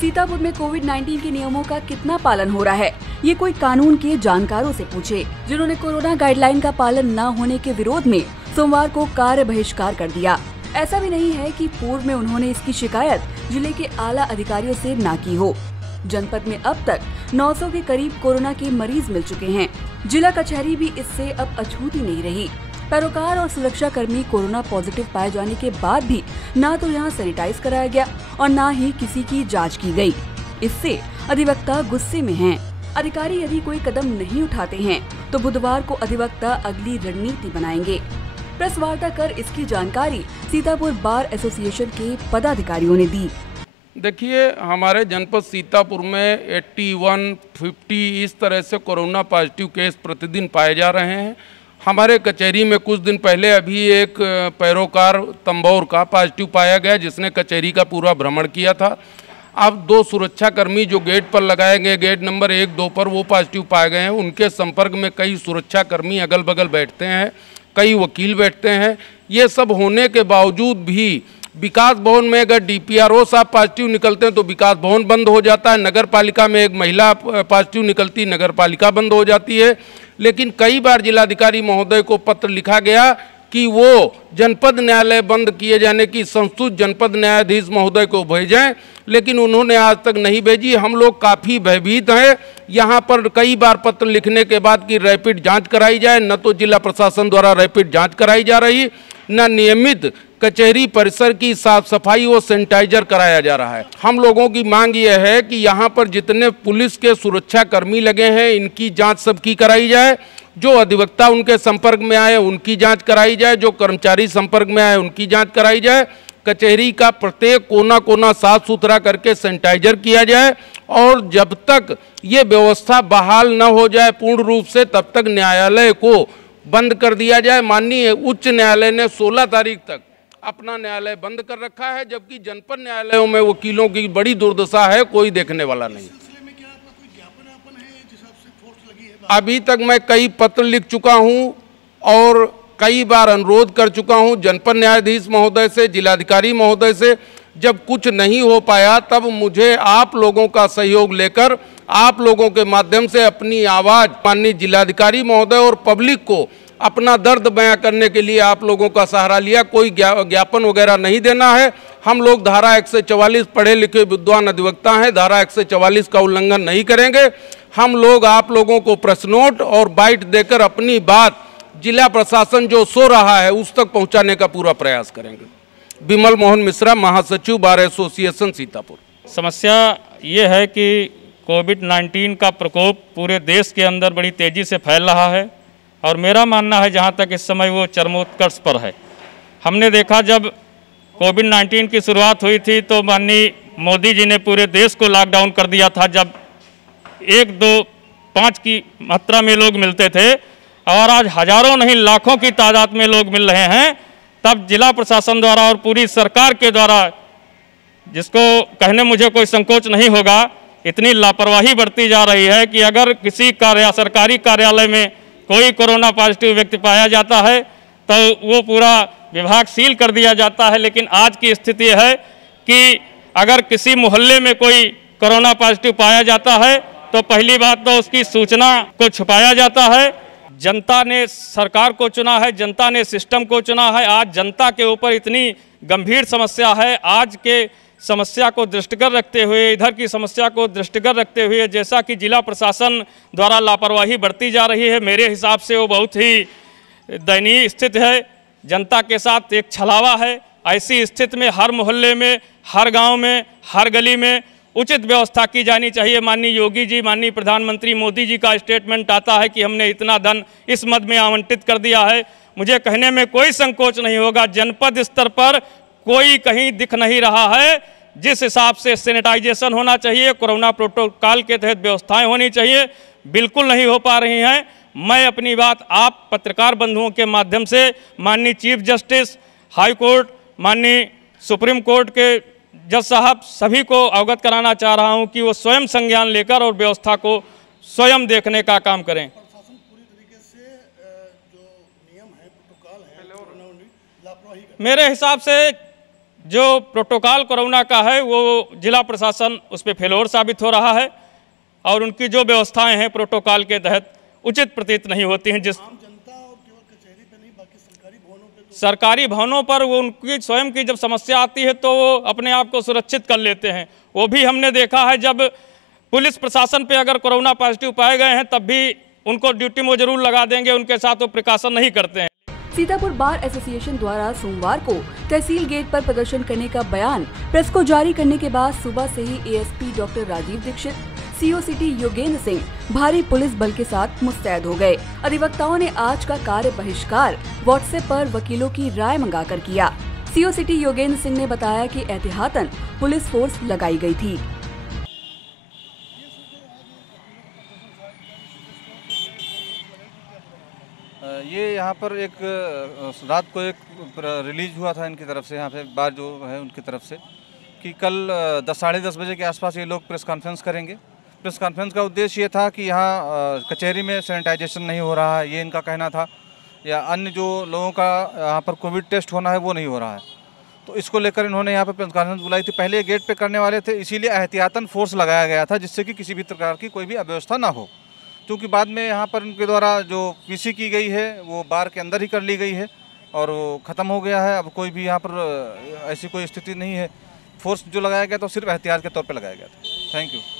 सीतापुर में कोविड-19 के नियमों का कितना पालन हो रहा है, ये कोई कानून के जानकारों से पूछे, जिन्होंने कोरोना गाइडलाइन का पालन न होने के विरोध में सोमवार को कार्य बहिष्कार कर दिया। ऐसा भी नहीं है कि पूर्व में उन्होंने इसकी शिकायत जिले के आला अधिकारियों से ना की हो। जनपद में अब तक 900 के करीब कोरोना के मरीज मिल चुके हैं। जिला कचहरी भी इससे अब अछूती नहीं रही। पैरोकार और सुरक्षा कर्मी कोरोना पॉजिटिव पाए जाने के बाद भी ना तो यहाँ सैनिटाइज कराया गया और ना ही किसी की जांच की गई। इससे अधिवक्ता गुस्से में हैं। अधिकारी यदि कोई कदम नहीं उठाते हैं तो बुधवार को अधिवक्ता अगली रणनीति बनाएंगे। प्रेस वार्ता कर इसकी जानकारी सीतापुर बार एसोसिएशन के पदाधिकारियों ने दी। देखिए, हमारे जनपद सीतापुर में 81, 50 इस तरह से कोरोना पॉजिटिव केस प्रतिदिन पाए जा रहे हैं। हमारे कचहरी में कुछ दिन पहले अभी एक पैरोकार तंबौर का पॉजिटिव पाया गया, जिसने कचहरी का पूरा भ्रमण किया था। अब 2 सुरक्षाकर्मी जो गेट पर लगाए गए, गेट नंबर 1, 2 पर, वो पॉजिटिव पाए गए हैं। उनके संपर्क में कई सुरक्षाकर्मी अगल बगल बैठते हैं, कई वकील बैठते हैं। ये सब होने के बावजूद भी विकास भवन में अगर DPRO साहब पॉजिटिव निकलते हैं तो विकास भवन बंद हो जाता है। नगर पालिका में एक महिला पॉजिटिव निकलती, नगर पालिका बंद हो जाती है। लेकिन कई बार जिलाधिकारी महोदय को पत्र लिखा गया कि वो जनपद न्यायालय बंद किए जाने की संस्तुत जनपद न्यायाधीश महोदय को भेजें, लेकिन उन्होंने आज तक नहीं भेजी। हम लोग काफ़ी भयभीत हैं। यहाँ पर कई बार पत्र लिखने के बाद कि रैपिड जांच कराई जाए, न तो जिला प्रशासन द्वारा रैपिड जांच कराई जा रही, न नियमित कचहरी परिसर की साफ सफाई और सैनिटाइजर कराया जा रहा है। हम लोगों की मांग यह है कि यहाँ पर जितने पुलिस के सुरक्षा कर्मी लगे हैं, इनकी जांच सबकी कराई जाए। जो अधिवक्ता उनके संपर्क में आए उनकी जांच कराई जाए, जो कर्मचारी संपर्क में आए उनकी जांच कराई जाए। कचहरी का प्रत्येक कोना कोना साफ सुथरा करके सैनिटाइजर किया जाए और जब तक ये व्यवस्था बहाल न हो जाए पूर्ण रूप से, तब तक न्यायालय को बंद कर दिया जाए। माननीय उच्च न्यायालय ने 16 तारीख तक अपना न्यायालय बंद कर रखा है, जबकि जनपद न्यायालयों में वकीलों की बड़ी दुर्दशा है, कोई देखने वाला नहीं। अभी तक मैं कई पत्र लिख चुका हूं और कई बार अनुरोध कर चुका हूं जनपद न्यायाधीश महोदय से, जिलाधिकारी महोदय से। जब कुछ नहीं हो पाया तब मुझे आप लोगों का सहयोग लेकर, आप लोगों के माध्यम से अपनी आवाज़ माननीय जिलाधिकारी महोदय और पब्लिक को अपना दर्द बयां करने के लिए आप लोगों का सहारा लिया। कोई ज्ञापन वगैरह नहीं देना है। हम लोग धारा 144 पढ़े लिखे विद्वान अधिवक्ता हैं, धारा 144 का उल्लंघन नहीं करेंगे। हम लोग आप लोगों को प्रेस नोट और बाइट देकर अपनी बात जिला प्रशासन जो सो रहा है उस तक पहुंचाने का पूरा प्रयास करेंगे। विमल मोहन मिश्रा, महासचिव बार एसोसिएशन सीतापुर। समस्या ये है कि कोविड-19 का प्रकोप पूरे देश के अंदर बड़ी तेज़ी से फैल रहा है और मेरा मानना है जहाँ तक इस समय वो चरमोत्कर्ष पर है। हमने देखा जब कोविड-19 की शुरुआत हुई थी तो माननीय मोदी जी ने पूरे देश को लॉकडाउन कर दिया था। जब 1, 2, 5 की मात्रा में लोग मिलते थे और आज हजारों नहीं लाखों की तादाद में लोग मिल रहे हैं, तब जिला प्रशासन द्वारा और पूरी सरकार के द्वारा, जिसको कहने मुझे कोई संकोच नहीं होगा, इतनी लापरवाही बरती जा रही है कि अगर किसी सरकारी कार्यालय में कोई कोरोना पॉजिटिव व्यक्ति पाया जाता है तो वो पूरा विभाग सील कर दिया जाता है। लेकिन आज की स्थिति है कि अगर किसी मोहल्ले में कोई कोरोना पॉजिटिव पाया जाता है तो पहली बात तो उसकी सूचना को छुपाया जाता है। जनता ने सरकार को चुना है, जनता ने सिस्टम को चुना है। आज जनता के ऊपर इतनी गंभीर समस्या है। आज के समस्या को दृष्टिगत रखते हुए, इधर की समस्या को दृष्टिगत रखते हुए जैसा कि जिला प्रशासन द्वारा लापरवाही बरती जा रही है, मेरे हिसाब से वो बहुत ही दयनीय स्थिति है। जनता के साथ एक छलावा है। ऐसी स्थिति में हर मोहल्ले में, हर गांव में, हर गली में उचित व्यवस्था की जानी चाहिए। माननीय योगी जी, माननीय प्रधानमंत्री मोदी जी का स्टेटमेंट आता है कि हमने इतना धन इस मद में आवंटित कर दिया है। मुझे कहने में कोई संकोच नहीं होगा, जनपद स्तर पर कोई कहीं दिख नहीं रहा है। जिस हिसाब से सैनिटाइजेशन होना चाहिए, कोरोना प्रोटोकॉल के तहत व्यवस्थाएं होनी चाहिए, बिल्कुल नहीं हो पा रही हैं। मैं अपनी बात आप पत्रकार बंधुओं के माध्यम से माननीय चीफ जस्टिस हाई कोर्ट, माननीय सुप्रीम कोर्ट के जज साहब सभी को अवगत कराना चाह रहा हूं कि वो स्वयं संज्ञान लेकर और व्यवस्था को स्वयं देखने का काम करें। मेरे हिसाब से जो प्रोटोकॉल कोरोना का है वो जिला प्रशासन उस पर फेलोर साबित हो रहा है और उनकी जो व्यवस्थाएं हैं प्रोटोकॉल के तहत उचित प्रतीत नहीं होती हैं। जिस सरकारी भवनों पर वो उनकी स्वयं की जब समस्या आती है तो वो अपने आप को सुरक्षित कर लेते हैं। वो भी हमने देखा है जब पुलिस प्रशासन पे अगर कोरोना पॉजिटिव पाए गए हैं तब भी उनको ड्यूटी में जरूर लगा देंगे, उनके साथ वो प्रिकॉशन नहीं करते हैं। सीतापुर बार एसोसिएशन द्वारा सोमवार को तहसील गेट पर प्रदर्शन करने का बयान प्रेस को जारी करने के बाद सुबह से ही ASP doctor Rajiv Dikshit, CO city Yogendra Singh भारी पुलिस बल के साथ मुस्तैद हो गए। अधिवक्ताओं ने आज का कार्य बहिष्कार व्हाट्सएप पर वकीलों की राय मंगाकर किया। सीओ सिटी योगेंद्र सिंह ने बताया कि एहतियातन पुलिस फोर्स लगाई गई थी। ये यहाँ पर एक रात को एक रिलीज हुआ था इनकी तरफ से, यहाँ पे बार जो है उनकी तरफ से, कि कल 10-10:30 बजे के आसपास ये लोग प्रेस कॉन्फ्रेंस करेंगे। प्रेस कॉन्फ्रेंस का उद्देश्य ये था कि यहाँ कचहरी में सैनिटाइजेशन नहीं हो रहा है, ये इनका कहना था, या अन्य जो लोगों का यहाँ पर कोविड टेस्ट होना है वो नहीं हो रहा है। तो इसको लेकर इन्होंने यहाँ पर प्रेस कॉन्फ्रेंस बुलाई थी। पहले गेट पे करने वाले थे, इसीलिए एहतियातन फोर्स लगाया गया था जिससे कि किसी भी प्रकार की कोई भी अव्यवस्था ना हो, क्योंकि बाद में यहाँ पर उनके द्वारा जो पीसी की गई है वो बार के अंदर ही कर ली गई है और वो ख़त्म हो गया है। अब कोई भी यहाँ पर ऐसी कोई स्थिति नहीं है। फोर्स जो लगाया गया तो सिर्फ एहतियात के तौर पे लगाया गया था। Thank you.